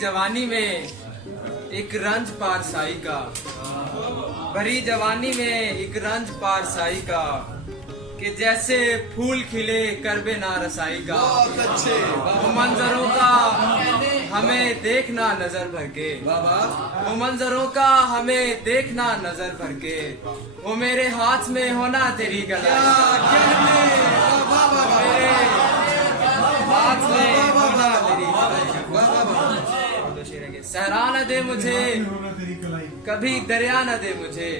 जवानी में एक रंज पारसाई का, भरी जवानी में एक रंज पारसाई का, कि जैसे फूल खिले करबे ना रसाई का। वो मंजरों का हमें देखना नजर भर के, वो मंजरों का हमें देखना नजर भर के, वो मेरे हाथ में होना तेरी गला, मेरे हाथ में होना तेरी गला। सहरा न दे मुझे कभी दरिया न दे मुझे,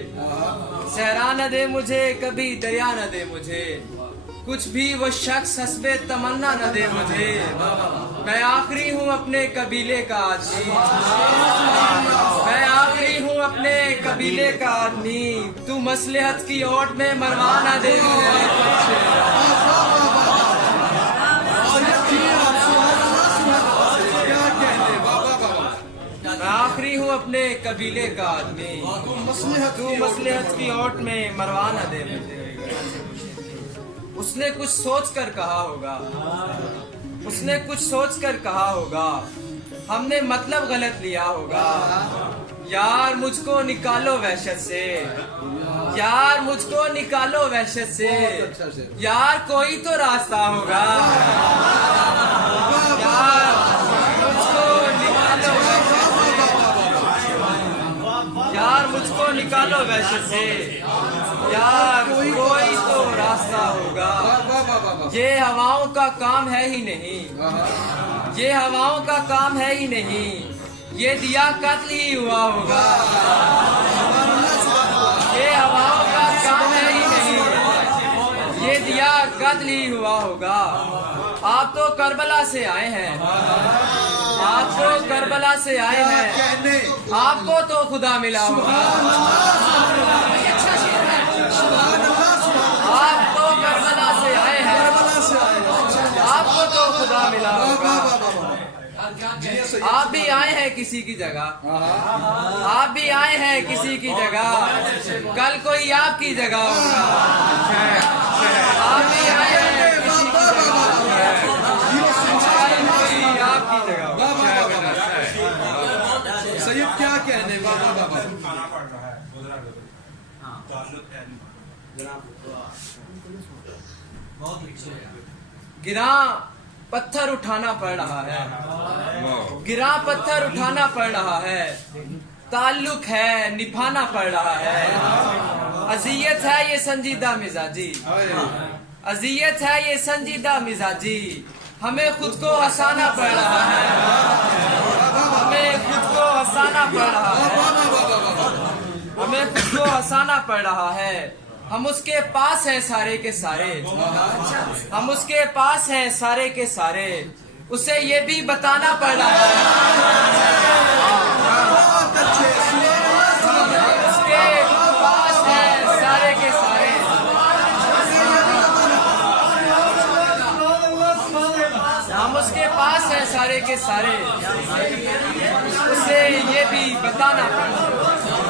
सहरा न दे मुझे कभी दरिया न दे मुझे, कुछ भी वो शख्स हस्बे तमन्ना न दे मुझे। मैं आखिरी हूँ अपने कबीले का आदमी, मैं आखिरी हूँ अपने कबीले का आदमी, तू मसलहत की ओट में मरवा न दे मुझे। मैं आखिरी हूँ अपने कबीले का आदमी, तू मसलहत की ओट में मरवा न दे मुझे। उसने कुछ सोच कर कहा होगा, उसने कुछ सोच कर कहा होगा, हमने मतलब गलत लिया होगा। यार मुझको निकालो वहशत से, यार मुझको निकालो वहशत से, यार कोई तो रास्ता होगा। यार मुझको निकालो वहशत से, यार मुझको निकालो वहशत से, यार कोई तो रास्ता होगा। ये हवाओं का काम है ही नहीं, ये हवाओं का काम है ही नहीं, ये दिया कत्ल ही हुआ होगा। ये हवाओं का काम है ही नहीं, ये दिया कत्ल ही हुआ होगा। आप तो करबला से आए हैं, आप तो करबला से आए हैं, आपको तो खुदा मिला होगा। आप तो करबला से आए हैं, आपको तो खुदा मिला होगा। आप भी आए हैं किसी की जगह, आप भी आए हैं किसी की जगह, कल कोई आपकी जगह होगा। आप भी आए हैं किसी की जगह, कल कोई आपकी जगह होगा। सैयद क्या कहने गिरा पत्थर उठाना पड़ रहा है, गिरा पत्थर उठाना पड़ रहा है, ताल्लुक है निभाना पड़ रहा है। अजियत है ये संजीदा मिजाजी, अजियत है ये संजीदा मिजाजी, हमें खुद को हंसाना पड़ रहा है, हमें खुद को हंसाना पड़ रहा है, हमें खुद को हंसाना पड़ रहा है। हम उसके पास हैं सारे के सारे, हम उसके पास हैं सारे के सारे, उसे ये भी बताना पड़ रहा है। उसके पास हैं सारे के सारे, हम उसके पास हैं सारे के सारे, उसे ये भी बताना पड़ रहा है।